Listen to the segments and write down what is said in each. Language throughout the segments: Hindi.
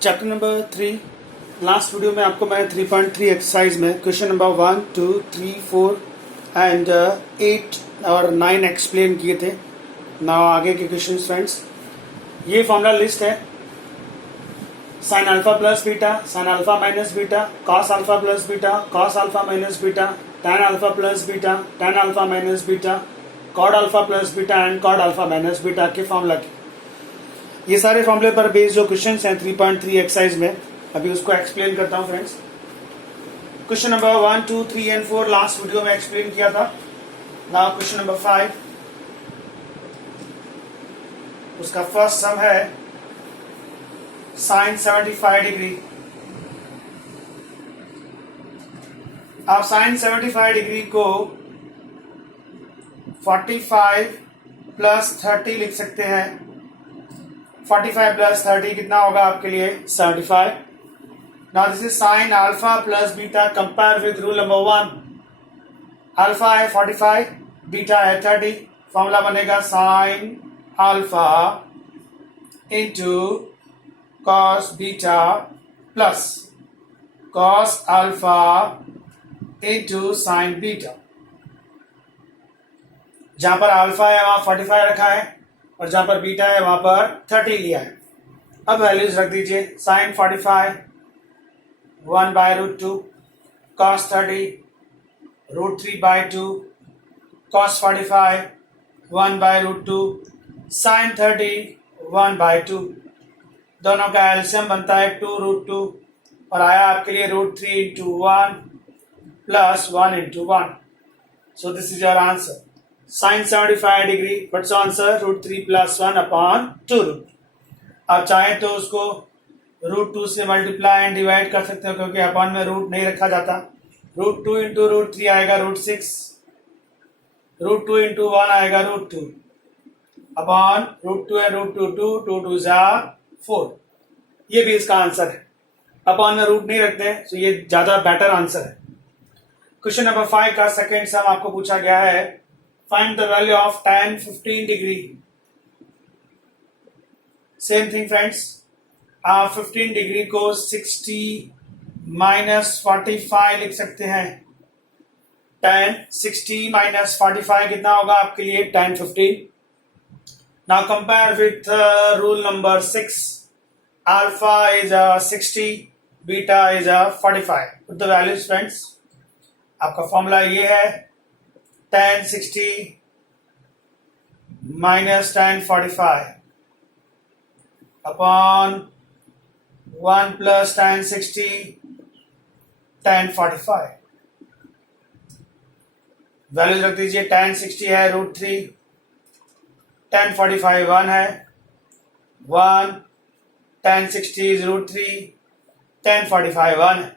Chapter number 3। लास्ट वीडियो में आपको मैंने 3.3 एक्सरसाइज में क्वेश्चन नंबर 1, 2, 3, 4 एंड 8 और 9 एक्सप्लेन किए थे। नाउ आगे के क्वेश्चन फ्रेंड्स, ये फॉर्मूला लिस्ट है sine alpha plus beta, sine alpha minus beta, cos alpha plus beta, cos alpha minus beta, tan alpha plus beta, tan alpha minus beta, cot alpha plus beta and cot alpha minus beta के फॉर्मूला की। ये सारे फॉर्मूले पर बेस्ड जो क्वेश्चंस हैं 3.3 एक्सरसाइज में, अभी उसको एक्सप्लेन करता हूं friends. Question number 1, 2, 3 and 4 last video में एक्सप्लेन किया था। नाउ क्वेश्चन नंबर 5, उसका फर्स्ट सम है साइन 75 डिग्री। आप साइन 75 डिग्री को 45 प्लस 30 लिख सकते हैं। 45 प्लस 30 कितना होगा आपके लिए? 75। Now this is sine alpha plus beta compare with rule number 1। Alpha है 45, बीटा है 30। फॉर्मूला बनेगा sine alpha into cos beta plus cos alpha into sine beta. जहां पर अल्फा है वहां 45 रखा है और जहां पर बीटा है वहां पर 30 लिया है। अब वैल्यूज रख दीजिए। Sine 45 1 by root 2, cos 30 root 3 by 2, cos 45 1 by root 2, sine 30 1 by 2। दोनों का एलसीएम बनता है 2 रूट 2 और आया आपके लिए root 3 into 1 plus 1 into 1। So this is your answer. Sine 75 degree, what's answer? Root 3 plus 1 upon 2 root. आप चाहें तो उसको रूट 2 से मल्टीप्लाई एंड डिवाइड कर सकते हो, क्योंकि अपॉन में रूट नहीं रखा जाता। रूट 2 इंटू रूट 3 आएगा रूट 6, रूट 2 इंटू 1 आएगा root 2 upon root 2 and root 2 2 2 जा 4। ये भी इसका आंसर है। अपॉन में रूट नहीं रखते हैं, तो ये ज्यादा बेटर आंसर है। क्वेश्चन नंबर 5 का सेकेंड सम आपको पूछा गया है, find the value of tan 15 degree. Same thing friends, आप 15 डिग्री को 60 माइनस 45 लिख सकते हैं। tan 60 माइनस 45 कितना होगा आपके लिए? tan 15। Now compare with rule number 6। Alpha is 60, beta is 45। Put the values friends. आपका फॉर्मूला ये है tan 60 minus tan 45 upon 1 plus tan 60 tan 45। Values रख दीजिए। tan 60 है रूट 3, tan 45 1 है 1, tan 60 इज रूट 3, tan 45 1 है।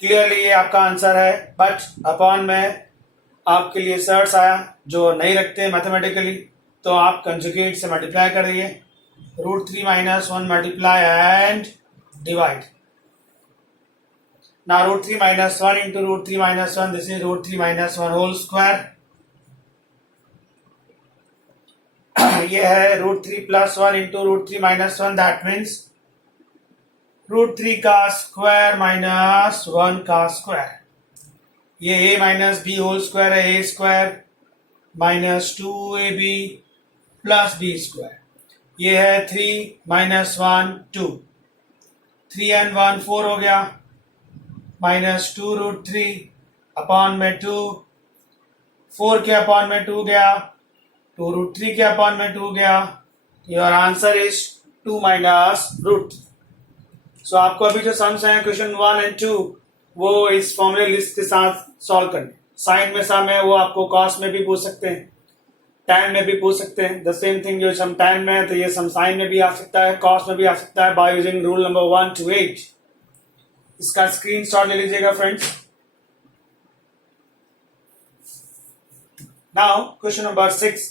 क्लियरली ये आपका आंसर है, बट अपॉन में आपके लिए सर्च आया जो नहीं रखते मैथमेटिकली, तो आप कंजुगेट से मल्टीप्लाई कर दिए। Root 3 minus 1 multiply and divide. ना root 3 minus 1 into root 3 minus 1, this is root 3 minus 1 whole square. ये है root 3 plus 1 into root 3 minus 1, that means root 3 का स्क्वायर माइनस 1 का स्क्वायर। ये a minus b whole square है, a square minus 2ab plus b square. ये है 3 माइनस 1 2, 3 एंड 1 4 हो गया, माइनस 2 रूट 3 अपॉन में 2, 4 के अपॉन में 2 गया, 2 रूट 3 के अपॉन में 2 गया। Your answer is 2 minus root. So आपको अभी जो सम्स हैं क्वेश्चन 1 एंड 2 वो इस फॉर्मूले लिस्ट के साथ सॉल्व करने। साइन में सम है वो आपको कॉस में भी पूछ सकते हैं, टैन में भी पूछ सकते हैं। द सेम थिंग, जो सम टैन में है तो ये सम साइन में भी आ सकता है, कॉस में भी आ सकता है, by using rule number 1 to 8। इसका स्क्रीनशॉट ले लीजिएगा friends. Now question number 6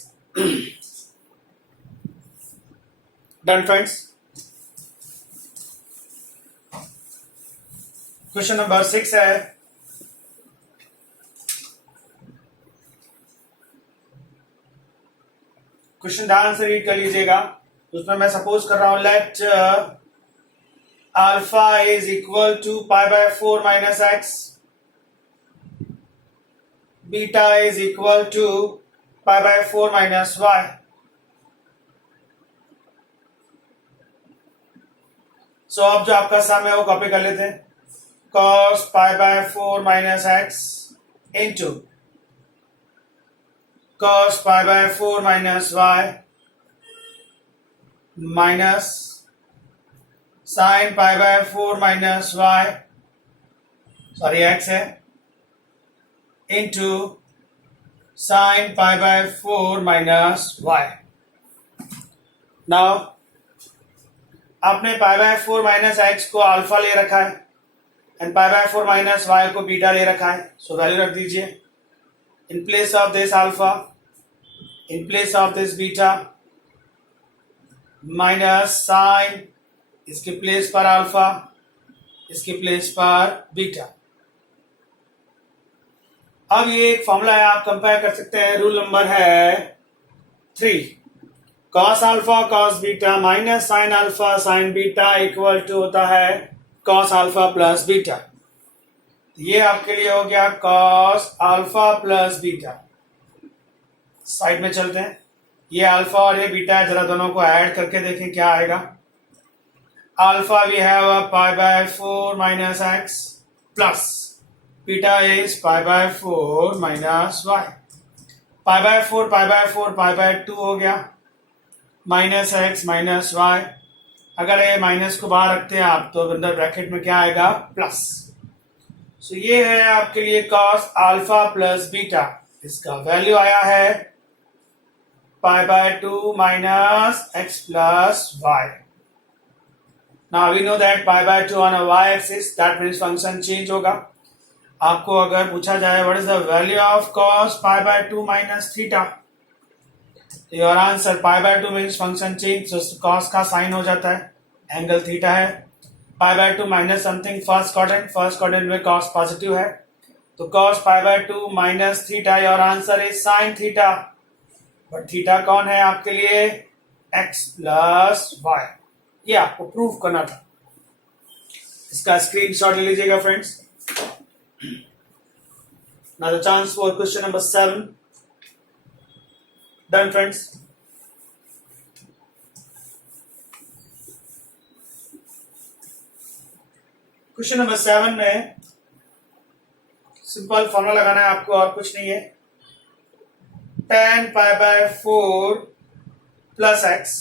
done friends. Question number 6 है, क्वेश्चन ध्यान से रीड कर लीजिएगा। उसमें मैं सपोज कर रहा हूं, late alpha is equal to pi by 4 minus x, beta is equal to pi by 4 minus y. सो अब जो आपका सम है वो कॉपी कर लेते हैं. cos pi by 4 minus x into cos pi by 4 minus y minus sin pi by 4 minus y, sorry x है, into sin pi by 4 minus y. Now आपने पाई बाय 4 माइनस एक्स को अल्फा ले रखा है and pi by 4 minus y को बीटा ले रखा है. सो वैल्यू रख दीजिए. In place of this alpha, in place of this beta, minus sine, इसके प्लेस पर अल्फा, इसके प्लेस पर बीटा. अब ये एक फॉर्मूला है, आप कंपेयर कर सकते हैं. रूल नंबर है 3. cos alpha cos beta minus sine alpha sine beta equal to होता है cos अल्फा प्लस बीटा. ये आपके लिए हो गया cos alpha plus beta. Side में चलते हैं. ये अल्फा और ये बीटा है, जरा दोनों को ऐड करके देखें क्या आएगा. Alpha we have a pi by 4 minus x plus beta is pi by 4 minus y. Pi by 4 pi by 4 pi by 2 हो गया, माइनस एक्स माइनस वाई. अगर ये माइनस को बाहर रखते हैं आप तो अंदर ब्रैकेट में क्या आएगा, प्लस. सो ये है आपके लिए cos अल्फा प्लस बीटा. इसका वैल्यू आया है pi by 2 minus x plus y. Now we know that pi by 2 on a y axis, that means function change होगा. आपको अगर पूछा जाए what is the value of cos pi by 2 minus theta, your answer pi by 2 means function change, cos का साइन हो जाता है, एंगल थीटा है. Pi by 2 minus something first quadrant में cos पॉजिटिव है, तो cos pi by 2 minus theta, your answer is sine theta. But theta कौन है आपके लिए, x प्लस वाई. ये आपको प्रूव करना था. इसका स्क्रीनशॉट ले लीजिएगा friends. Now the chance for question number 7. Done friends. Question number 7 में सिंपल फॉर्मूला लगाना है आपको, और कुछ नहीं है. tan pi by 4 plus x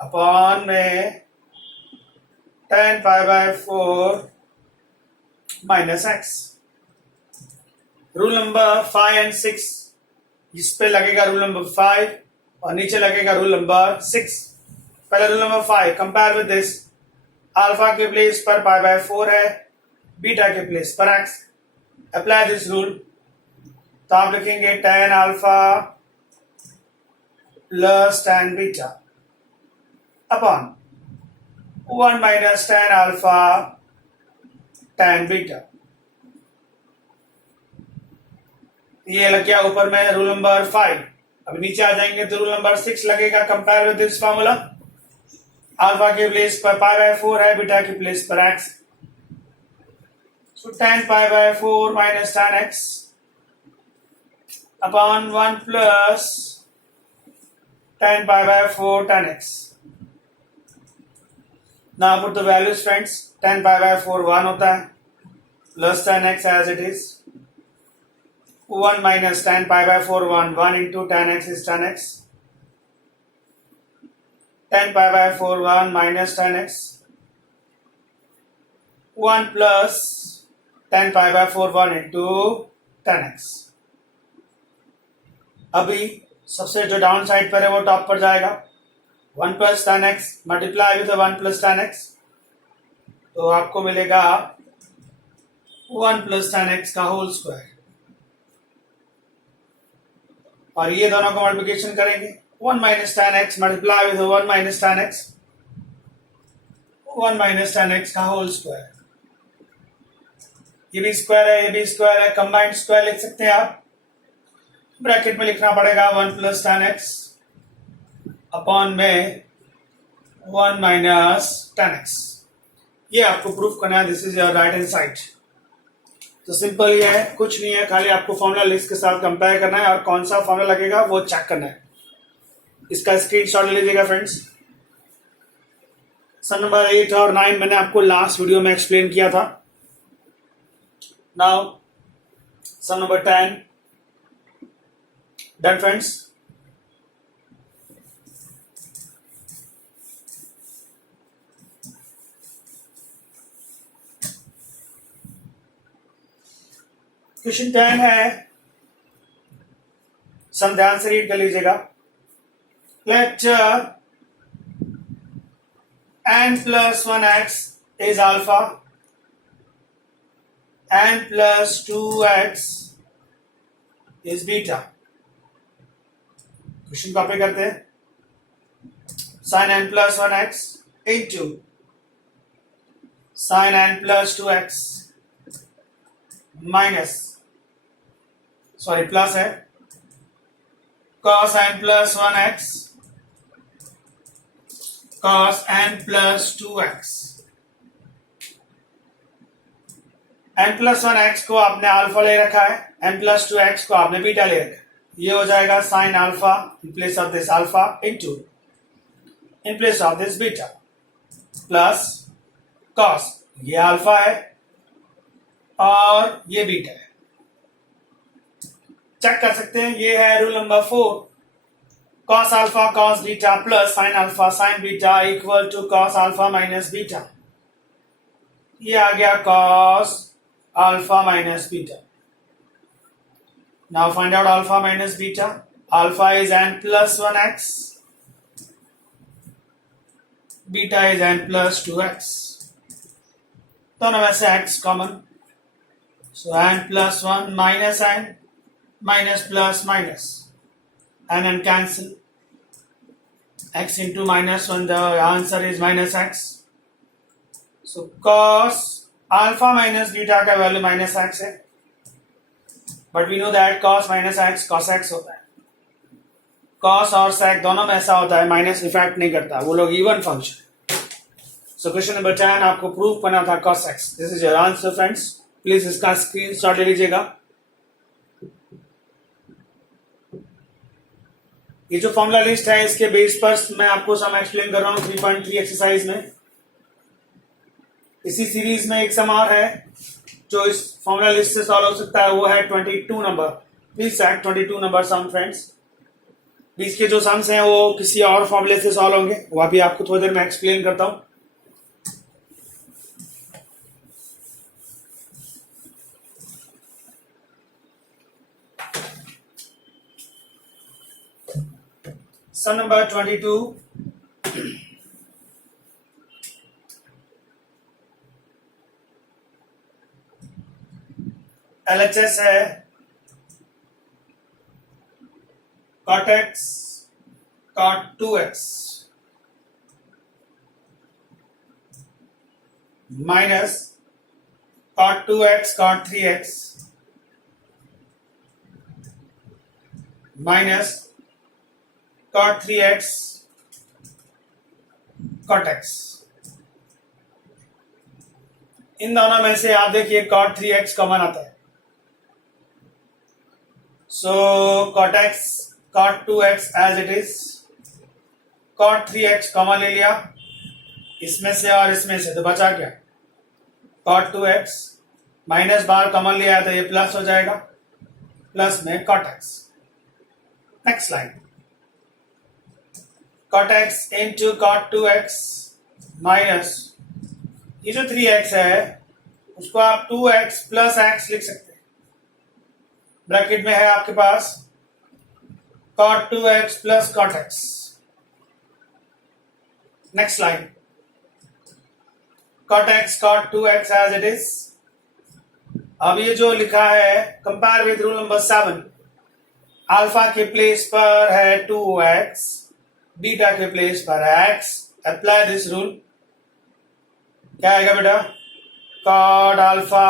upon में tan pi by 4 minus x. Rule number 5 and 6, इस पे लगेगा रूल नंबर 5 और नीचे लगेगा रूल नंबर 6. पहले rule number 5, compare with this. Alpha के प्लेस पर पाई बाय 4 है, बीटा के प्लेस पर एक्स. Apply this rule. तो आप लिखेंगे tan alpha plus tan beta upon 1 minus tan alpha tan beta. ये लग गया ऊपर में रूल नंबर 5. अब नीचे आ जाएंगे तो रूल नंबर 6 लगेगा. Compare with this formula. Alpha के प्लेस पर पाई बाय 4 है, बीटा के प्लेस पर x. So tan pi by 4 minus tan x upon 1 plus tan pi by 4 tan x. Now put the values friends. tan pi by 4 1 होता है, plus tan x as it is. 1 minus tan pi by 4 1 into tan x is tan x. Tan pi by 4 1 minus tan x. 1 plus tan pi by 4 1 into tan x. अभी सबसे जो डाउन साइड पर है वो टॉप पर जाएगा. 1 plus tan x multiply with 1 plus tan x, तो आपको मिलेगा 1 plus tan x का होल स्क्वायर. और ये दोनों को मल्टीप्लिकेशन करेंगे. 1 minus tan x multiply with 1 minus tan x, 1 minus tan x का होल स्क्वायर. ये भी स्क्वायर है, ये भी स्क्वायर है, कंबाइंड स्क्वायर लिख सकते हैं आप. ब्रैकेट में लिखना पड़ेगा 1 plus tan x अपॉन में 1 माइनस 10x। ये आपको प्रूफ करना है, this is your right hand side. तो सिंपल ये है, कुछ नहीं है, खाली आपको फॉर्मूला लिस्ट के साथ कंपेयर करना है और कौन सा फॉर्मूला लगेगा वो चेक करना है। इसका स्क्रीनशॉट ले लीजिएगा फ्रेंड्स। सम नंबर 8 और 9 मैंने आपको लास्ट वीडियो में एक्सप्लेन किया था। नाउ सम नंबर 10 डन फ्रेंड्स। क्वेश्चन 10 है, सम ध्यान से रीड कर लीजिएगा। Let n plus 1x is alpha, n plus 2x is beta। Question copy करते हैं। sin n plus 1x into sin n plus 2x minus plus है cos n plus 1x cos n plus 2x। n plus 1x को आपने अल्फा ले रखा है, n plus 2x को आपने बीटा ले रखा है। ये हो जाएगा sin alpha in place of this alpha into in place of this beta plus cos, ये अल्फा है और ये बीटा है। चेक कर सकते हैं, ये है rule number 4, cos alpha cos beta plus sin alpha sin beta equal to cos alpha minus beta. ये आ गया cos alpha minus beta. Now find out alpha minus beta. Alpha is n plus 1x, beta is n plus 2x। दोनों में से x common, so n plus 1 minus n minus plus minus, and cancel, x into minus 1, the answer is minus x। so cos alpha minus beta का वैल्यू minus x है, but we know that cos minus x cos x होता है। cos और sec दोनों में ऐसा होता है, माइनस इफेक्ट नहीं करता, वो लोग इवन फंक्शन। सो क्वेश्चन नंबर 10 आपको प्रूव करना था cos x। This is your answer friends. Please इसका स्क्रीनशॉट ले लीजिएगा। ये जो फॉर्मूला लिस्ट है इसके बेस पर मैं आपको सम एक्सप्लेन कर रहा हूं 3.3 एक्सरसाइज में। इसी सीरीज में एक सम और है जो इस फॉर्मूला लिस्ट से सॉल्व हो सकता है, वो है 22 number. Please check 22 number some friends. बीच के जो सम्स हैं वो किसी और फॉर्मूले से सॉल्व होंगे, वो अभी आपको थोड़ी देर में एक्सप्लेन करता हूं। Sum number 22, LHS है cot x cot 2x minus cot 2x cot 3x minus cot 3x cot x। इन दोनों में से आप देखिए cot 3x कॉमन आता है, so cot x cot 2x as it is, cot 3x common ले लिया इसमें से और इसमें से, तो बचा क्या cot 2x माइनस बार कॉमन लिया तो ये प्लस हो जाएगा, प्लस में cot x। Next line cot x into cot 2x minus ये जो 3x है उसको आप 2x प्लस x लिख सकते हैं। ब्रैकेट में है आपके पास cot 2x plus cot x। Next line cot x cot 2x as it is. अब ये जो लिखा है compare with rule number 7, alpha के प्लेस पर है 2x, बीटा के प्लेस पर है x। अप्लाई दिस रूल, क्या आएगा बेटा cot alpha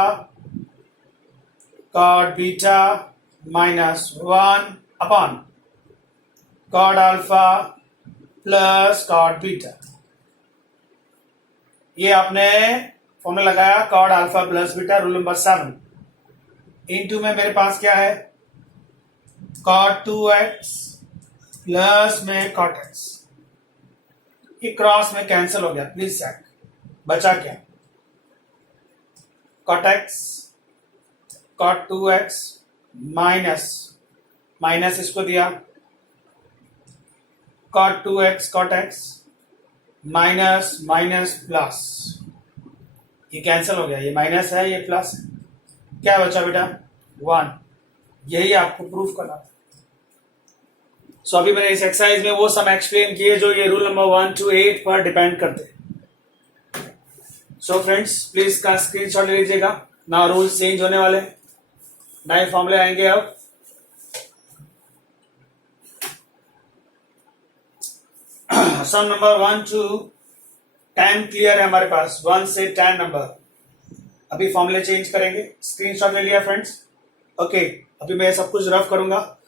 cot beta minus 1 upon cot alpha plus cot beta. ये आपने फॉर्मूला लगाया cot alpha plus beta rule number 7 into में मेरे पास क्या है कॉट 2x प्लस में कॉट x, ये क्रॉस में कैंसिल हो गया प्लीज चेक, बचा क्या cot x cot 2x minus इसको दिया cot 2x cot x minus minus plus, ये कैंसिल हो गया, ये माइनस है ये प्लस है, क्या बचा बेटा 1, यही आपको प्रूफ करना था। सो अभी मैंने इस एक्सरसाइज में वो सम एक्सप्लेन किए जो ये रूल नंबर 1 to 8 पर डिपेंड करते हैं। सो फ्रेंड्स प्लीज का स्क्रीनशॉट ले लीजिएगा, ना रूल्स चेंज होने वाले, नए फॉर्मूले आएंगे अब। सम नंबर 1 to 10 क्लियर है हमारे पास, 1 से 10 नंबर। अभी फॉर्मूले चेंज करेंगे, स्क्रीनशॉट ले लिया फ्रेंड्स। ओके अभी मैं सब कुछ रफ करूंगा।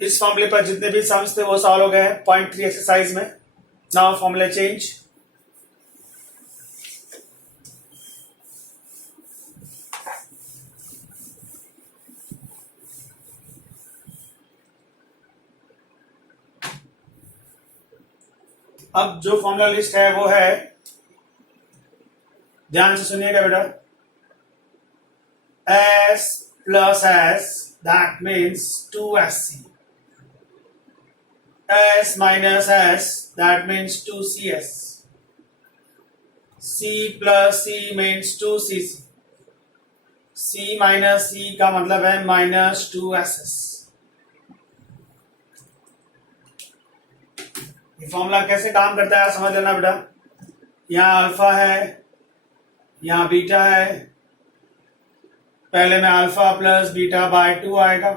इस फॉर्मूले पर जितने भी सम्स थे वो सॉल्व हो गए हैं पॉइंट 3 एक्सरसाइज में। नाउ फॉर्मूले चेंज। अब जो फॉर्मूला लिस्ट है वो है, ध्यान से सुनिएगा बेटा, S plus S that means 2SC, S minus S that means 2CS, C plus C means 2CC, C minus C का मतलब है minus 2SS। ये फॉर्मूला कैसे काम करता है समझ लेना बेटा। यहाँ अल्फा है, यहाँ बीटा है, पहले में अल्फा प्लस बीटा बाय 2 आएगा,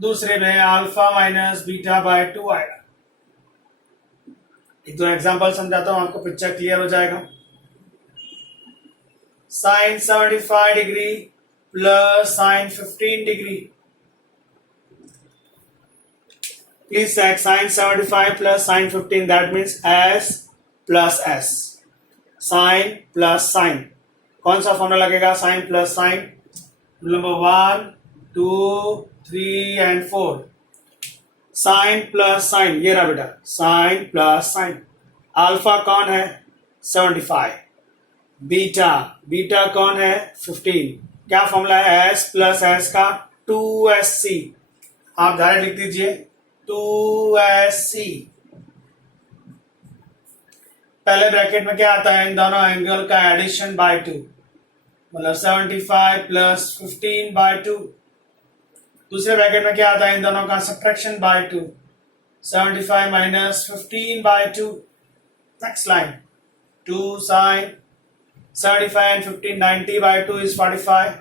दूसरे में अल्फा माइनस बीटा बाय 2 आएगा। एक दो एग्जांपल समझाता हूं, आपको पिक्चर क्लियर हो जाएगा। Sine 75 degree plus sine 15 degree, please check sine 75 plus sine 15 that means S plus S, sine plus sine, कौन सा फॉर्मूला लगेगा sine plus sine, number 1 2 3 and 4, sine plus sine, ये रहा बेटा साइन प्लस साइन। अल्फा कौन है 75, बीटा कौन है 15, क्या फॉर्मूला है S प्लस S का 2SC, आप डायरेक्ट लिख दीजिए 2SC। पहले ब्रैकेट में क्या आता है इन दोनों एंगल का एडिशन बाय 2, मतलब 75 प्लस 15 बाय 2। दूसरे ब्रैकेट में क्या आता है इन दोनों का subtraction by 2, 75 minus 15 by 2। Next line 2 sine 75 and 15 90 by 2 is 45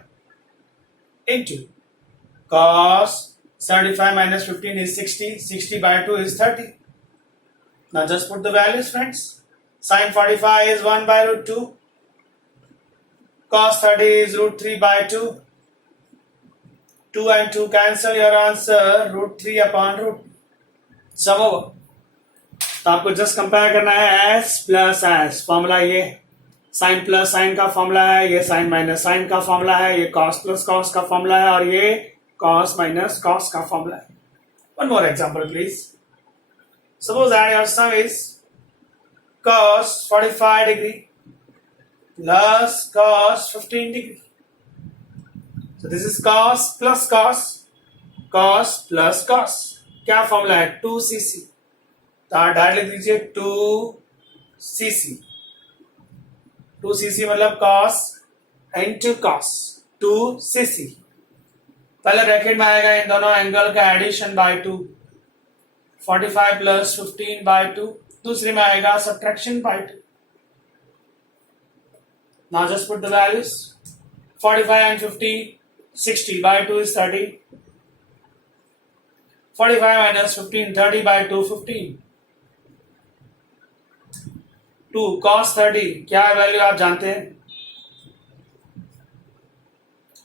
into cos 75 minus 15 is 60 by 2 is 30. Now just put the values friends. Sin 45 is 1 by root 2, cos 30 is root 3 by 2, 2 and 2 cancel, your answer root 3 upon root, sum over। तो आपको जस्ट कंपेयर करना है S प्लस S, फॉर्मूला ये साइन प्लस साइन का फॉर्मूला है, ये साइन माइनस साइन का फॉर्मूला है, ये कॉस प्लस कॉस का फॉर्मूला है, और ये कॉस माइनस कॉस का फॉर्मूला है। One more example please. Suppose that your some is cos 45 degree plus cos 15 degree. So this is cos plus cos, cos plus cos, क्या फॉर्मूला है 2cc, तो आप डायरेक्ट लिख दीजिए 2cc, 2cc मतलब cos into cos 2cc। पहले ब्रैकेट में आएगा इन दोनों एंगल का एडिशन बाय 2, 45 प्लस 15 बाय 2, दूसरे में आएगा subtraction by 2। Now just put the values, 45 and 50, 60 by 2 is 30, 45 minus 15, 30 by 2, 15, 2 cos 30, क्या वैल्यू आप जानते हैं,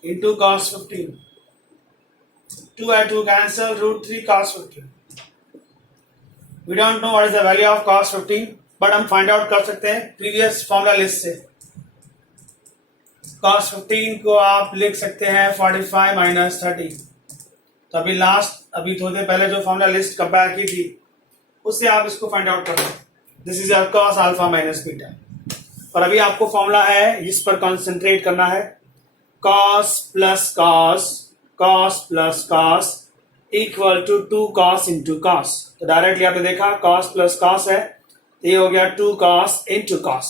into cos 15, 2 and 2 cancel, root 3 cos 15। We don't know what is the value of cos 15, but हम फाइंड आउट कर सकते हैं प्रीवियस फॉर्मूला लिस्ट से। cos 15 को आप लिख सकते हैं 45 माइनस 30। तो अभी थोड़ी देर पहले जो फॉर्मूला लिस्ट कंपेयर की थी उससे आप इसको फाइंड आउट कर लो। This is your cos alpha minus beta. और अभी आपको फॉर्मूला है इस पर कॉन्सेंट्रेट करना है। cos plus cos equal to 2 cos into cos। तो डायरेक्टली आपने देखा cos प्लस cos है, तो ये हो गया 2 cos इंटू cos।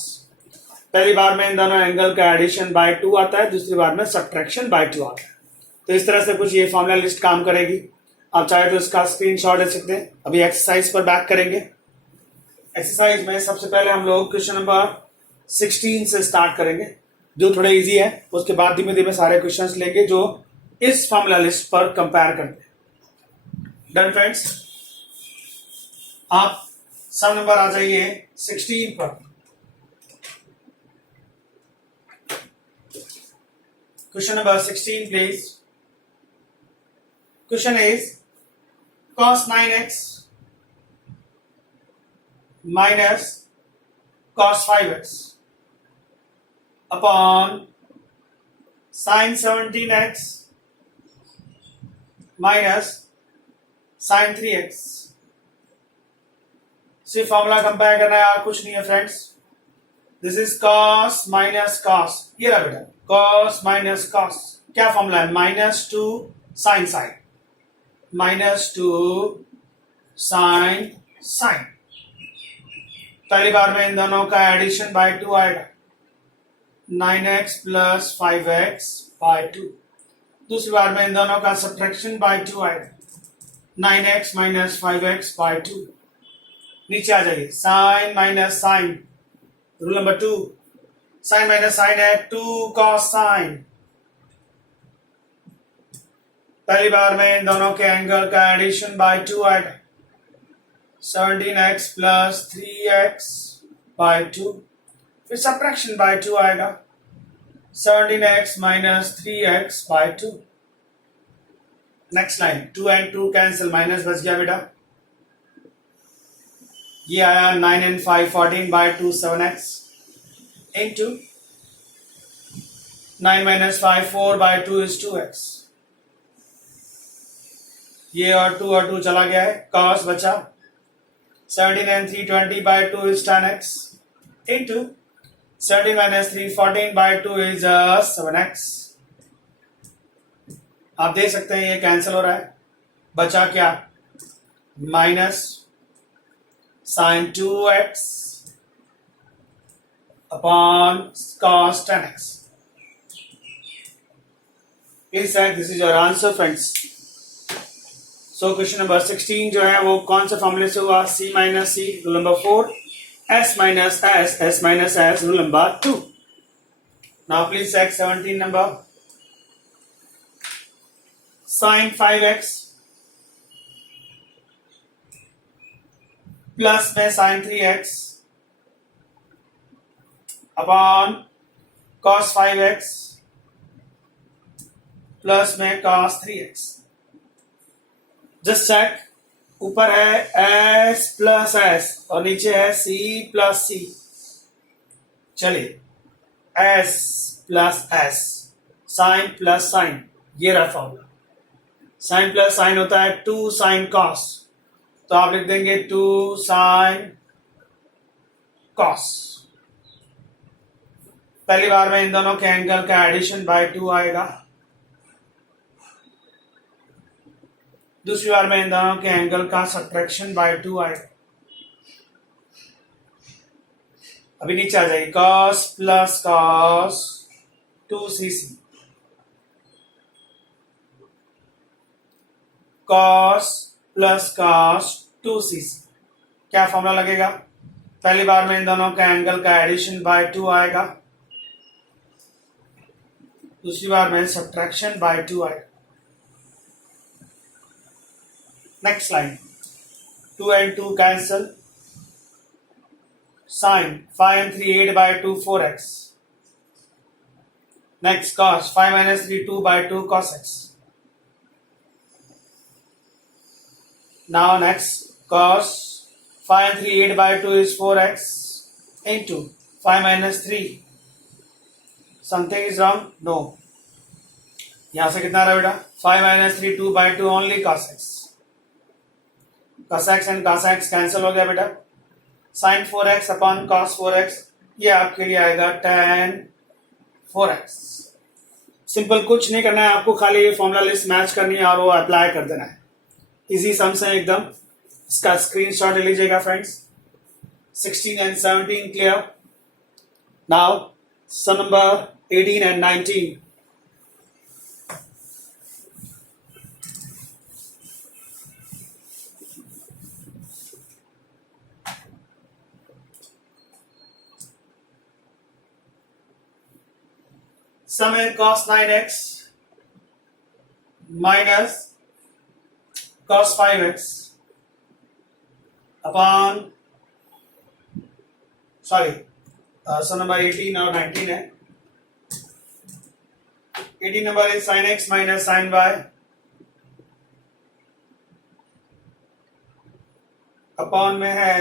पहली बार में इन दोनों एंगल का एडिशन बाय 2 आता है, दूसरी बार में सब्ट्रैक्शन बाय 2 आता है। तो इस तरह से कुछ ये फॉर्मूला लिस्ट काम करेगी। आप चाहे तो इसका स्क्रीनशॉट ले सकते हैं। अभी एक्सरसाइज पर बैक करेंगे। एक्सरसाइज में सबसे पहले हम लोग क्वेश्चन नंबर 16 से स्टार्ट करेंगे, जो थोड़े इजी है। उसके बाद धीमे धीमे सारे क्वेश्चंस लेंगे जो इस फॉर्मूला लिस्ट पर कंपेयर करते हैं। डन फ्रेंड्स, आप सम नंबर आ जाइए 16 पर। Question number 16 please. Question is cos 9x minus cos 5x upon sin 17x minus sin 3x। सिर्फ फॉर्मूला कंपेयर करना है और कुछ नहीं है friends. This is cos minus cos। ये रहा बेटा cos माइनस cos। क्या फॉर्मूला है? Minus two sine sine, minus two sine sine. पहली बार में इन दोनों का एडिशन बाय 2 आएगा, 9x प्लस 5x बाय 2। दूसरी बार में इन दोनों का सब्ट्रैक्शन बाय 2 आएगा, 9x माइनस 5x बाय 2। नीचे आ जाइए, sine minus sine, rule number 2। Sine minus sine है 2 cos साइन। पहली बार में इन दोनों के एंगल का एडिशन बाय 2 आएगा, 17x प्लस 3x बाय 2। फिर सब्ट्रैक्शन बाय 2 आएगा, 17x minus 3x by 2। Next line, 2 and 2 cancel, minus बच गया बेटा। ये आया 9 and 5 14 by 2 7x into 9 minus 5 4 by 2 is 2x। ये और 2 चला गया है, cos बचा 17 and 3 20 by 2 is 10x into 17 minus 3 14 by 2 is 7x। आप देख सकते हैं ये कैंसिल हो रहा है, बचा क्या? Minus sine 2x upon cos 10x। This is your answer friends. So question number 16 जो है वो कौन से फॉर्मूले से हुआ? C minus C, rule number 4, S minus S, S minus S, rule number 2। Now please check 17 number. Sine 5x plus में sine 3x upon cos 5x plus में cos 3x। जस्ट चेक, ऊपर है S प्लस S और नीचे है C प्लस C। चलिए, S plus S, sine plus sine, ये रहा फॉर्मूला। साइन प्लस साइन होता है 2 साइन cos, तो आप लिख देंगे 2 साइन cos। पहली बार में इन दोनों के एंगल का एडिशन बाय 2 आएगा, दूसरी बार में इन दोनों के एंगल का सब्ट्रैक्शन बाय 2 आएगा। अभी नीचे आ जाइए, cos plus cos 2cc, cos plus cos 2cc। क्या फॉर्मूला लगेगा? पहली बार में इन दोनों का एंगल का एडिशन बाय 2 आएगा, दूसरी बार में सब्ट्रैक्शन बाय 2 आएगा। Next line, 2 and 2 cancel, sin 5 and 3 8 by 2 4x। next cos 5 minus 3 2 by 2 cos x। now next cos 5 and 3, 8 by 2 is 4x into 5 minus 3. Something is wrong? No. यहाँ से कितना रहा बेटा? 5 minus 3, 2 by 2 only cos x. Cos x and cos x cancel हो गया बेटा. Sin 4x upon cos 4x, ये आपके लिए आएगा tan 4x. सिंपल कुछ नहीं करना है आपको, खाली ये फॉर्मूला लिस्ट मैच करनी है और वो अप्लाई कर देना है. इजी सम्स है एकदम. इसका स्क्रीनशॉट ले लीजिएगा friends. 16 and 17 clear. Now some number 18 and 19. Sum है cos 9x minus cos 5x upon, sorry, sum number 18 और 19 है. 18 number is sin x minus sin y upon में है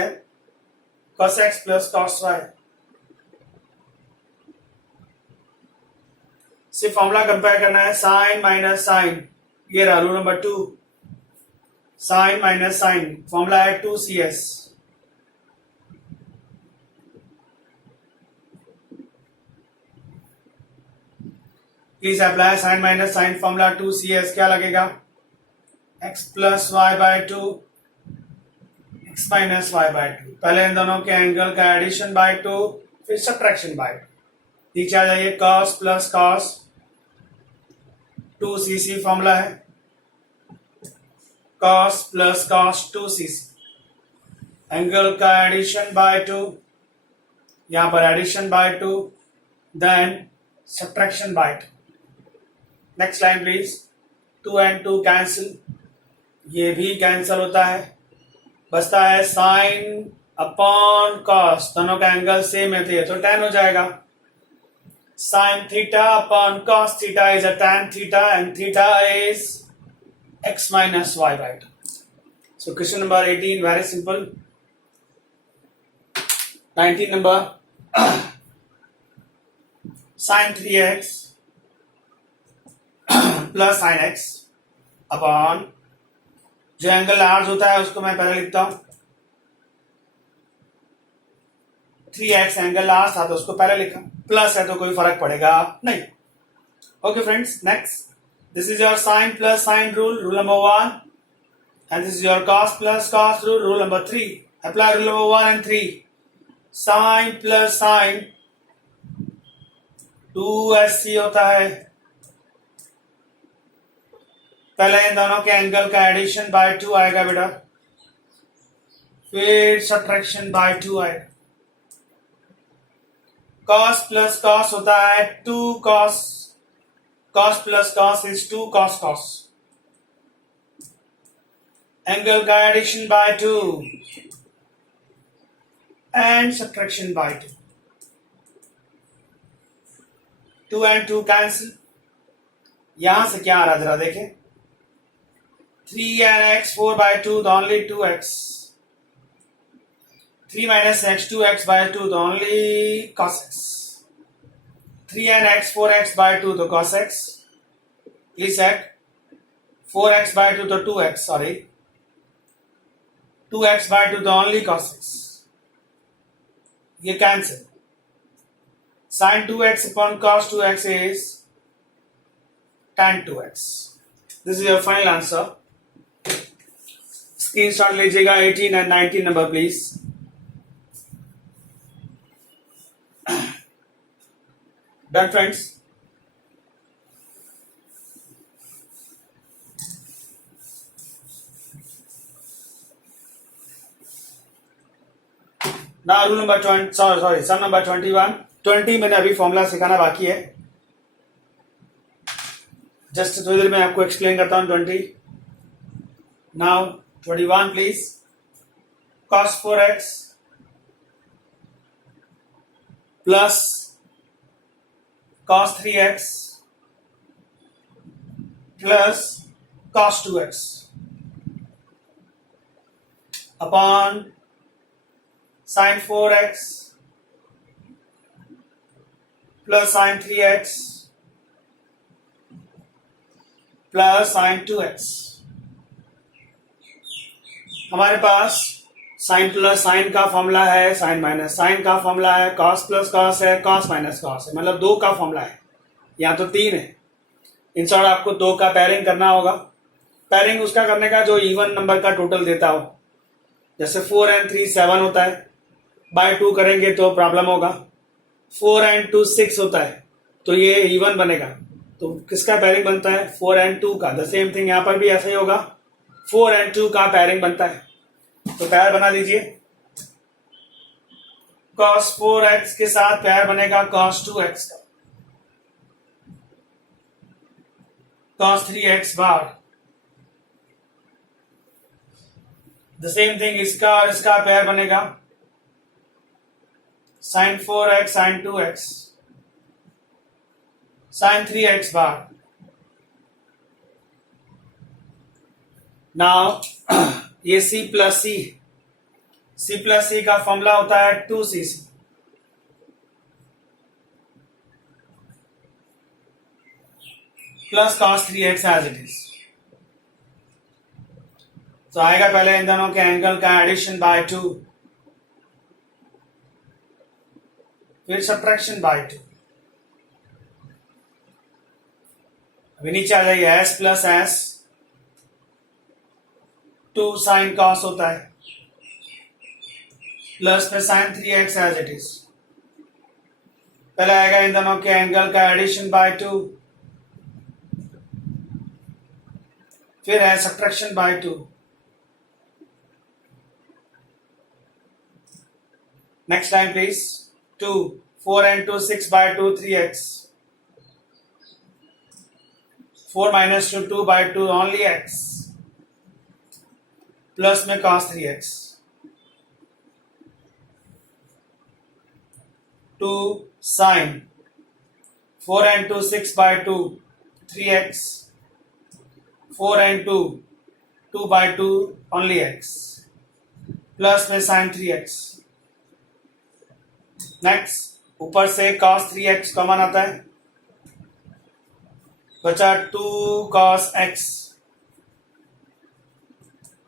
cos x plus cos y. सिर्फ फॉर्मूला कंपेयर करना है. साइन माइनस साइन, ये रहा rule number 2. Sine minus sine formula है 2cs. Please apply sine minus sine formula 2cs. क्या लगेगा? x plus y by 2 x minus y by 2. पहले इन दोनों के एंगल का एडिशन बाय 2, फिर सब्ट्रैक्शन बाय 2. नीचे आ जाइए. cos plus cos 2cc formula है. cos plus cos 2cc, angle का एडिशन बाय 2, यहां पर addition by 2, then subtraction by 2. Next line please. 2 and 2 cancel, ये भी कैंसिल होता है. बचता है साइन अपॉन cos. दोनों का एंगल सेम है तो tan हो जाएगा. Sin theta upon cos theta is a tan theta and theta is x minus y by 2. So question number 18 very simple. 19 number sin 3x plus sin x upon, जो एंगल लार्ज होता है उसको मैं पहले लिखता हूं. 3x एंगल लार्ज था तो उसको पहले लिखा. प्लस है तो कोई फर्क पड़ेगा नहीं. Okay friends, next. This is your sine plus sine rule, rule number 1, and this is your cos plus cos rule, rule number 3. Apply rule number 1 and 3. Sine plus sine 2sc होता है. पहले इन दोनों के एंगल का एडिशन बाय 2 आएगा बेटा, फिर सब्ट्रैक्शन बाय 2 आएगा. cos प्लस cos होता है 2 cos. cos plus cos is 2 cos cos. Angle का addition by 2 and subtraction by 2. 2 and 2 cancel. यहां से क्या आ रहा जरा देखें. 3 and x 4 by 2 तो only 2x. 3 minus x 2x by 2 तो only cos x. 3 and x 4x by 2 तो cos x. Please add 4x by 2 तो 2x, sorry. 2x by 2 तो only cos x. ये cancel. sin 2x upon cos 2x is tan 2x. This is your final answer. Screenshot लीजिएगा. 18 and 19 number please. Done friends. Now rule number 20, sorry, sum number 21. 20 मैंने अभी फॉर्मूला सिखाना बाकी है. जस्ट थोड़ी देर में आपको एक्सप्लेन करता हूं 20. Now 21 please. cos 4x plus cos 3x plus cos 2x upon sine 4x plus sine 3x plus sine 2x। हमारे पास साइन प्लस साइन का फॉर्मूला है, साइन माइनस साइन का फॉर्मूला है, कॉस प्लस कॉस है, कॉस माइनस कॉस है, मतलब 2 का फॉर्मूला है, यहाँ तो 3 है। इन शॉर्ट आपको 2 का पेयरिंग करना होगा। पेयरिंग उसका करने का जो इवन नंबर का टोटल देता हो, जैसे 4 and 3 7 होता है, बाय 2 करेंगे तो प्रॉब्लम होगा। 4 and 2 6 होता है, तो ये इवन बनेगा। तो किसका पेयरिंग बनता है? 4 and 2 का। द सेम थिंग यहाँ पर भी ऐसा ही होगा, 4 and 2 का पेयरिंग बनता है। तो पेयर बना दीजिए, cos 4x के साथ पेयर बनेगा cos 2x का, cos 3x bar. The same thing इसका और इसका पेयर बनेगा sin 4x sin 2x sin 3x बार। नाउ ये c प्लस सी का फॉर्मूला होता है 2cc plus cos 3x as it is. तो आएगा पहले इन दोनों के एंगल का एडिशन बाय 2, फिर सब्ट्रैक्शन बाय 2। अभी नीचे आ जाइए, s plus s 2 sine cos होता है प्लस में sine 3x as it is. पहले आएगा इन दोनों के एंगल का एडिशन बाय 2, फिर है subtraction by 2। Next time please, 2 4 and 2 6 by 2 3x, 4 minus 2 by 2 only x, plus में cos 3x, 2 sin 4 and 2 6 by 2 3x, 4 and 2 2 by 2 only x, plus में sin 3x। नेक्स्ट ऊपर से cos 3x कॉमन आता है, बचा 2 cos x,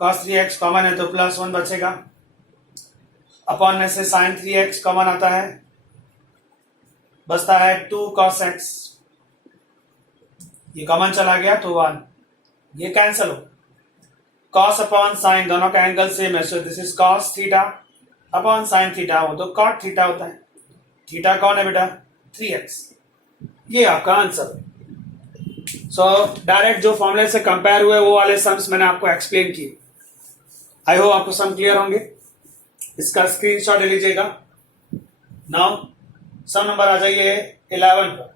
cos 3x common है तो प्लस 1 बचेगा, अपॉन में से sin 3x कॉमन आता है, बचता है 2 cos x, ये कॉमन चला गया तो 1, ये कैंसल हो। cos अपॉन sin दोनों का एंगल सेम है, सो this is cos theta upon sin theta हो तो cot थीटा होता है। थीटा कौन है बेटा? 3x। ये आपका आंसर। सो डायरेक्ट जो फॉर्मूले से कंपेयर हुए वो वाले सम्स मैंने आपको एक्सप्लेन किए। आई होप आपको सम क्लियर होंगे। इसका स्क्रीनशॉट ले लीजिएगा। नाउ सम नंबर आ जाइए 11 पर।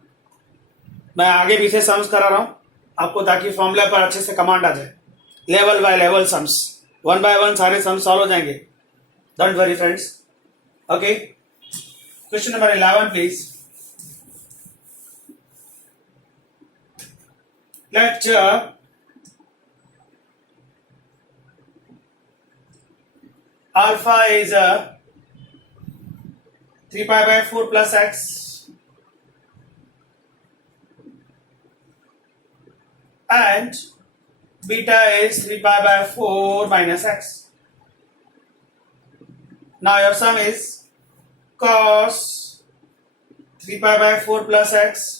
मैं आगे पीछे सम्स करा रहा हूं आपको, ताकि फॉर्मूले पर अच्छे से कमांड आ जाए। Level by level sums, 1 by 1 सारे सम्स सॉल्व हो जाएंगे। Don't worry friends. Okay, question number 11 please. Let alpha is a 3 pi by 4 plus x and beta is 3 pi by 4 minus x. Now your sum is cos 3 pi by 4 plus x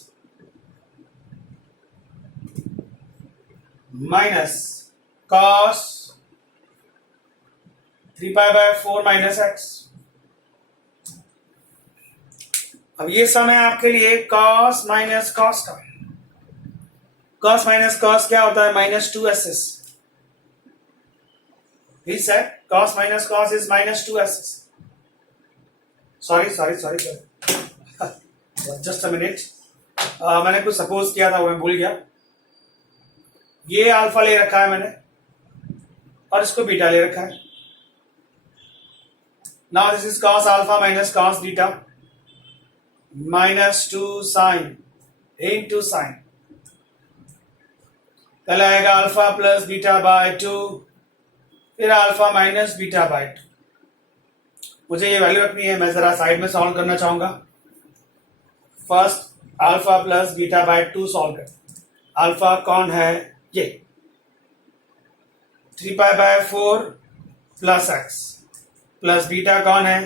minus cos 3 pi by 4 minus x। अब ये सम है आपके लिए cos माइनस cos का। cos माइनस cos क्या होता है? Minus 2ss। He said cos minus cos is minus 2ss। Sorry just a minute, मैंने कुछ सपोज किया था वो मैं भूल गया। ये अल्फा ले रखा है मैंने और इसको बीटा ले रखा है। Now this is cos alpha minus cos beta minus 2 sine into sine. कल आएगा अल्फा प्लस बीटा बाय 2, फिर अल्फा माइनस बीटा बाय 2। मुझे ये वैल्यू रखनी है, मैं जरा साइड में सॉल्व करना चाहूंगा। First alpha plus beta by 2 solve कर। अल्फा कौन है, ये 3 pi by 4 plus x, plus beta कौन है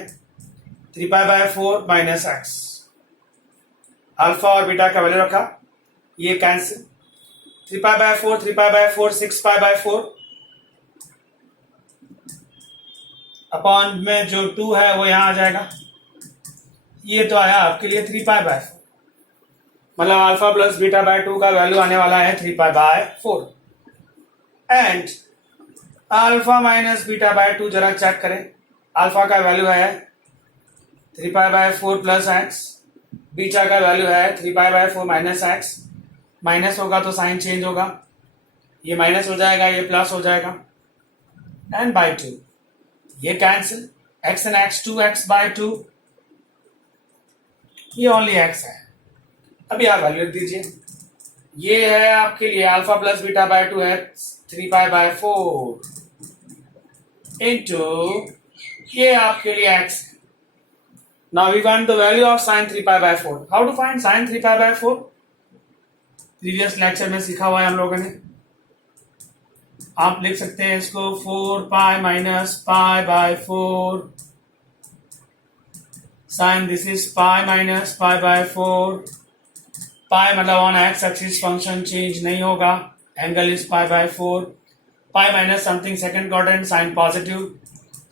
3 pi by 4 minus x. Alpha और बीटा का वैल्यू रखा, ये cancel, 3 pi by 4 3 pi by 4 6 pi by 4 upon में जो 2 है वो यहां आ जाएगा। ये तो आया आपके लिए 3 पाई बाय 4, मतलब अल्फा प्लस बीटा बाय 2 का वैल्यू आने वाला है 3 pi by 4। And alpha minus beta by 2 जरा चेक करें। अल्फा का वैल्यू है 3 pi by 4 plus x, beta का वैल्यू है 3 pi by 4 minus x. Minus होगा तो साइन चेंज होगा, ये माइनस हो जाएगा, ये प्लस हो जाएगा। एंड बाय 2 ये cancel, x and x 2x by 2, ये ओनली x है। अभी आप वैल्यू लिख दीजिए, ये है आपके लिए अल्फा प्लस बीटा बाय 2 है 3 पाई बाय 4 इंटू ये आपके लिए x। Now we want the value of sine 3 pi by 4। How to find sine 3 pi by 4? Previous lecture में सीखा हुआ है हम लोगों ने। आप लिख सकते हैं इसको 4 pi minus pi by 4 sine this is pi minus pi by 4। Pi मतलब on x axis function change नहीं होगा, angle is pi by 4। Pi minus something second quadrant, sine positive,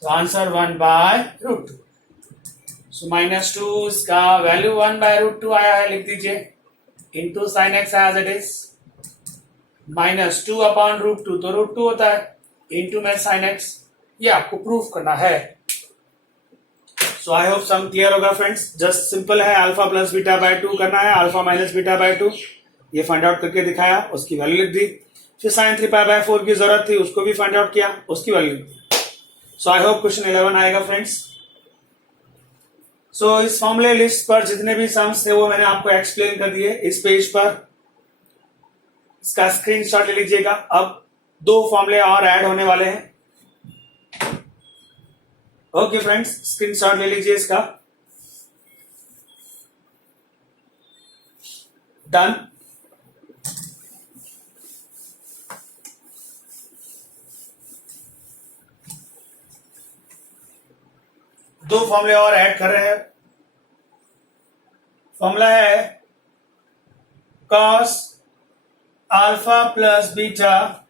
तो answer 1 by root 2। So minus 2 इसका वैल्यू 1 बाय रूट 2 आया है, लिख दीजिए, into sine x as it is minus 2 upon root 2, तो रूट 2 होता है, इंटू में साइन एक्स। ये आपको प्रूफ करना है। सो आई होप सम क्लियर होगा फ्रेंड्स। जस्ट सिंपल है, अल्फा प्लस बीटा बाय 2 करना है, अल्फा माइनस बीटा बाय 2 ये फाइंड आउट करके दिखाया, उसकी वैल्यू लिख दी। फिर साइन 3 पाई बाय 4 की जरूरत थी, उसको भी फाइंड आउट किया, उसकी वैल्यू लिख दी। सो आई होप क्वेश्चन 11 आएगा फ्रेंड्स। सो इस फॉर्मूले लिस्ट पर जितने भी सम्स थे वो मैंने आपको एक्सप्लेन कर दिए इस पेज पर, इसका स्क्रीनशॉट ले लीजिएगा। अब 2 फॉर्मूले और ऐड होने वाले हैं। ओके फ्रेंड्स, स्क्रीनशॉट ले लीजिए इसका। डन। दो फॉर्मूले और ऐड कर रहे हैं। फॉर्मूला है cos alpha plus beta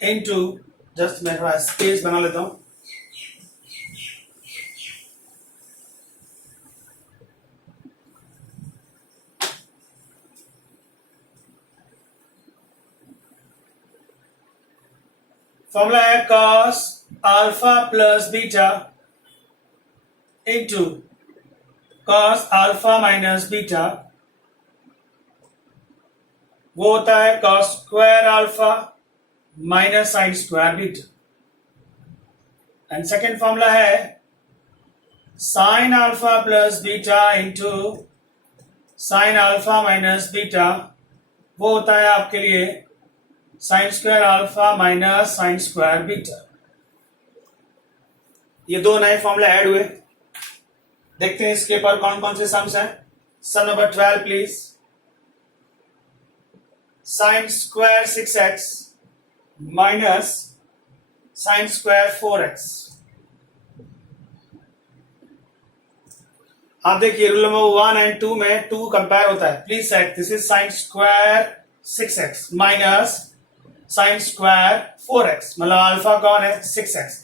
into, just मैं थोड़ा स्पेस बना लेता हूं, फॉर्मूला है cos alpha plus beta into cos alpha minus beta, वो होता है cos square alpha minus sine square beta. And second formula है sine alpha plus beta into sine alpha minus beta, वो होता है आपके लिए sine square alpha minus sine square beta. ये 2 नए फॉर्मूले ऐड हुए। देखते हैं इसके पर कौन कौन से सम्स हैं। Sum number 12 please. Sine square 6x minus sine square 4x। आप देखिए रूल नंबर 1 एंड 2 में 2 कंपेयर होता है। Please set this is sine square 6x minus sine square 4x, मतलब अल्फा कौन है 6x,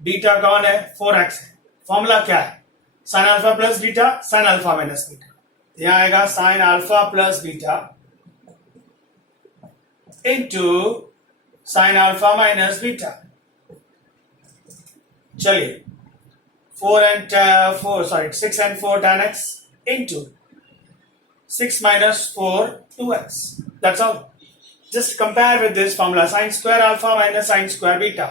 बीटा कौन है 4x है। फॉर्मूला क्या है sine alpha plus beta sine alpha minus beta. यहां आएगा sign alpha plus beta into sine alpha minus beta. चलिए 6 and 4 tan x into 6 minus 4 2x. That's all. Just compare with this formula sin square alpha minus sin square beta.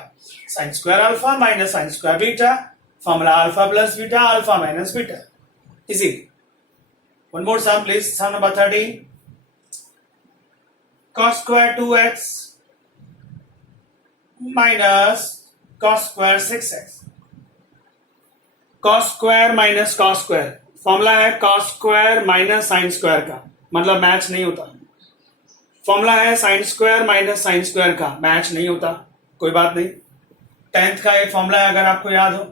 Sin square alpha minus sin square beta. Formula alpha plus beta alpha minus beta. Easy. One more sum please. Sum number 13. Cos square 2x minus cos square 6x. Cos square minus cos square, formula है cos square minus sine square का, मतलब मैच नहीं होता। फॉर्मूला है sine square minus sine square का, मैच नहीं होता, कोई बात नहीं। 10th का एक फॉर्मूला है, अगर आपको याद हो,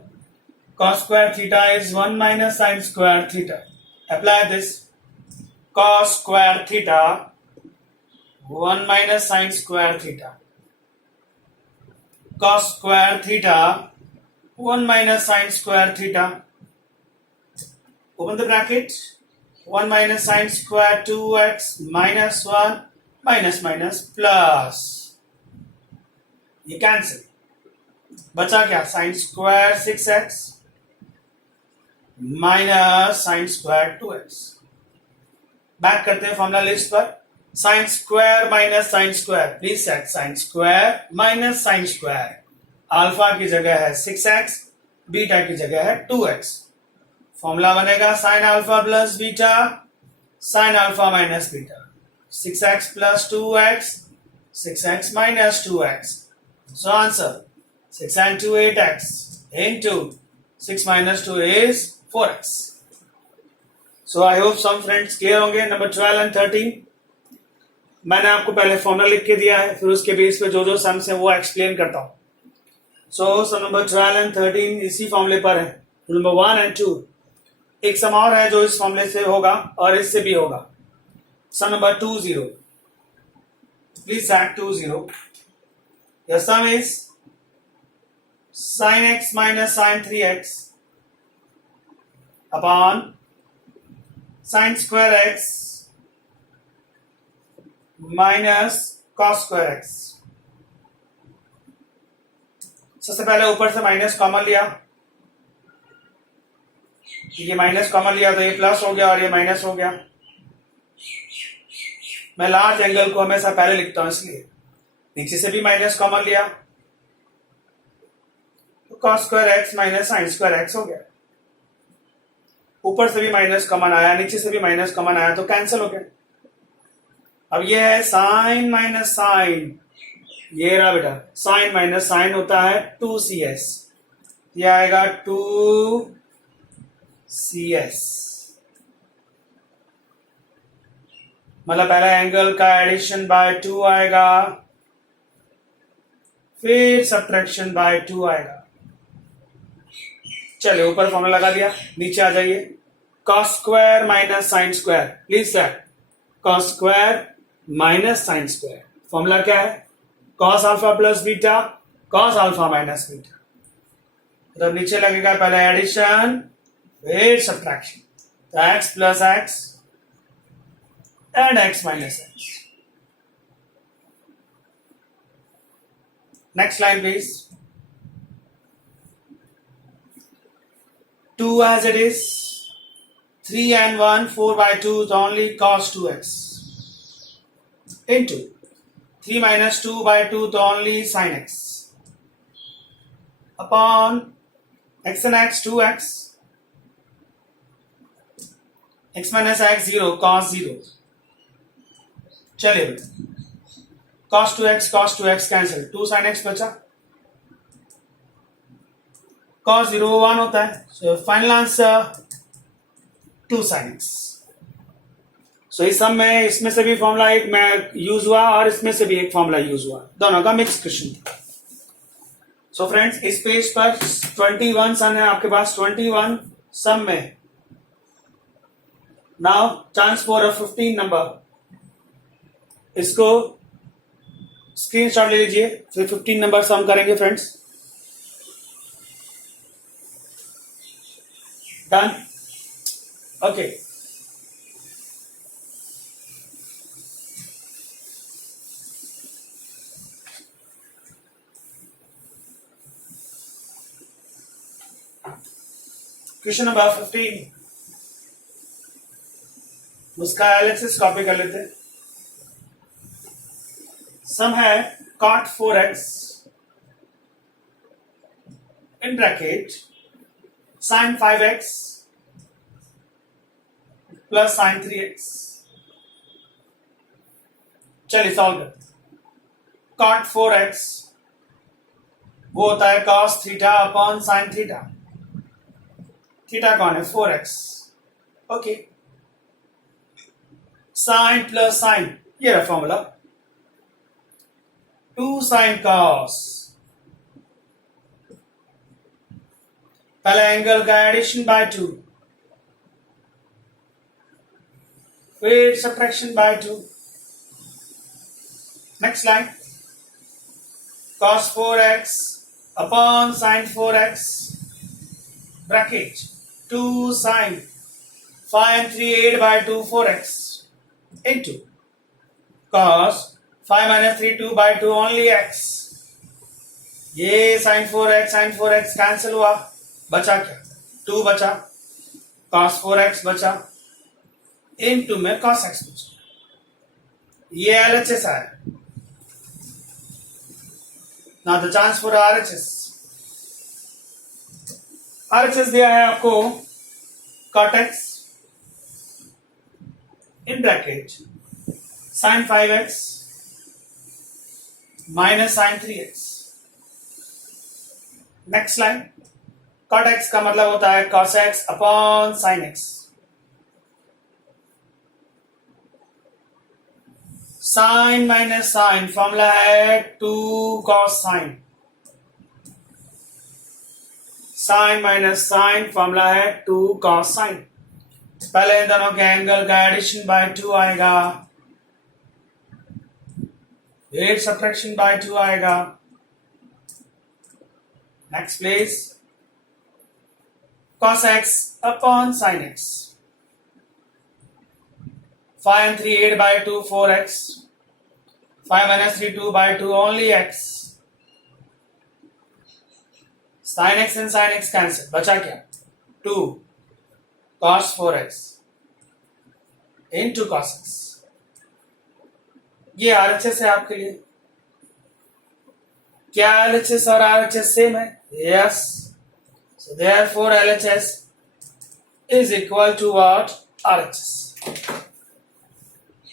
cos square theta is 1 minus sin square theta. Apply this. Cos square theta 1 minus sin square theta. Cos square theta 1 minus sin square theta. Open the bracket. 1 minus sin square 2x minus 1 minus minus plus. ये कैंसिल, बचा क्या? Sign square 6x minus sine square 2x। Back करते हैं फॉर्मूला लिस्ट पर। Sign square minus sine square, please set sign square minus sine square. Alpha की जगह है 6x, बीटा की जगह है 2x। फॉर्मूला बनेगा sign alpha plus beta sine alpha minus beta, 6x plus 2x 6x minus 2x. So answer 6 and 2 8x into 6 minus 2 is 4x. So I hope some friends clear होंगे। नंबर 12 and 13 मैंने आपको पहले फॉर्मूला लिख के दिया है, फिर उसके बेस पे जो जो सम्स है वो एक्सप्लेन करता हूँ। सो नंबर 12 and 13 इसी फॉर्मूले पर है। नंबर 1 and 2 एक सम और है जो इस फॉर्मूले से होगा और इससे भी होगा। Sum number 20, please add 20। Your sum is sin x minus sin 3x upon sin square x minus cos square x। सबसे पहले ऊपर से माइनस कॉमन लिया, ये माइनस कॉमन लिया तो ये प्लस हो गया और ये माइनस हो गया। मैं लार्ज एंगल को हमेशा पहले लिखता हूं, इसलिए नीचे से भी माइनस कॉमन लिया तो cos square x minus sine square x हो गया। ऊपर से भी माइनस कॉमन आया, नीचे से भी माइनस कॉमन आया तो कैंसिल हो गया। अब ये है साइन माइनस साइन, ये रहा बेटा, साइन माइनस साइन होता है 2cs, ये आएगा 2cs। मतलब पहला एंगल का एडिशन बाय 2 आएगा, फिर सब्ट्रैक्शन बाय 2 आएगा। चलिए ऊपर फॉर्मूला लगा दिया, नीचे आ जाइए। cos square minus sine square, please sir cos square minus sine square. Formula क्या है? cos alpha plus beta cos alpha minus beta. तो नीचे लगेगा पहले एडिशन फिर सब्ट्रैक्शन, तो x plus x and x minus x. Next line please. 2 as it is, 3 and 1, 4 by 2 is only cos 2x into 3 minus 2 by 2 is only sin x upon x and x 2x, x minus x 0 cos 0। चलिए बेटा cos 2x cancel, 2 sin x बचा, cos 0 1 होता है। So final answer 2 sin x। सो इस सम में इसमें से भी फॉर्मूला एक में यूज हुआ और इसमें से भी एक फॉर्मूला यूज हुआ, दोनों का मिक्स क्वेश्चन। सो फ्रेंड्स इस पेज पर 21 सम है आपके पास, 21 सम में now chance for a 15 number, इसको स्क्रीनशॉट ले लीजिए, फिर 15 नंबर सम करेंगे friends. Done, okay. Question number 15, उसका एनालिसिस कॉपी कर लेते हैं। सम है cot 4x in bracket sin 5x plus sin 3x। चलिए सॉल्व करते। cot 4x वो होता है cos theta upon sin theta, theta कौन है 4x। Okay, sine plus sine, ये रहा फॉर्मूला 2 साइन कॉस। पहले एंगल का एडिशन बाय 2, फिर subtraction by 2। Next line cos 4x upon sin 4x bracket 2 sin 5 and 3 8 by 2 4x into cos 5 minus 3 2 by 2 only x। ये sin 4x कैंसिल हुआ, बचा क्या 2 बचा, cos 4x बचा, into में cos x बचा। ये LHS आया। Now the chance for RHS। RHS दिया है आपको cot x in bracket sin 5x minus sin 3x। Next line cot x का मतलब होता है cos x upon sin x। Sine minus sine formula है 2 cos sine, sine minus sine formula है 2 cos साइन। पहले इन दोनों के एंगल का एडिशन बाय 2 आएगा, फिर सब्ट्रैक्शन बाय 2 आएगा। Next please cos x upon sin x, 5 and 3 8 by 2 4x, 5 minus 3 2 by 2 only x। sin x and sin x cancel, बचा क्या 2 cos 4x into cos x। ये RHS है आपके लिए। क्या LHS और RHS सेम है? Yes. So therefore LHS is equal to what? RHS।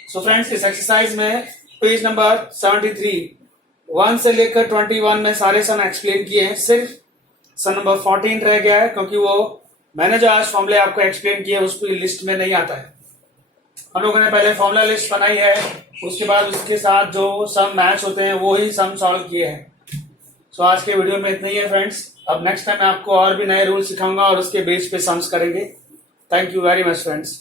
So friends, इस एक्सरसाइज में पेज नंबर 73 1 से लेकर 21 में सारे सम एक्सप्लेन किए हैं। सिर्फ सम नंबर 14 रह गया है, क्योंकि वो मैंने जो आज फॉर्मूले आपको एक्सप्लेन किए उसकी लिस्ट में नहीं आता है। हम लोगों ने पहले फॉर्मूला लिस्ट बनाई है, उसके बाद उसके साथ जो सम मैच होते हैं वो ही सम सॉल्व किए हैं। सो आज के वीडियो में इतना ही है फ्रेंड्स। अब नेक्स्ट टाइम मैं आपको और भी नए रूल सिखाऊंगा और उसके बेस पे सम्स करेंगे। Thank you very much friends.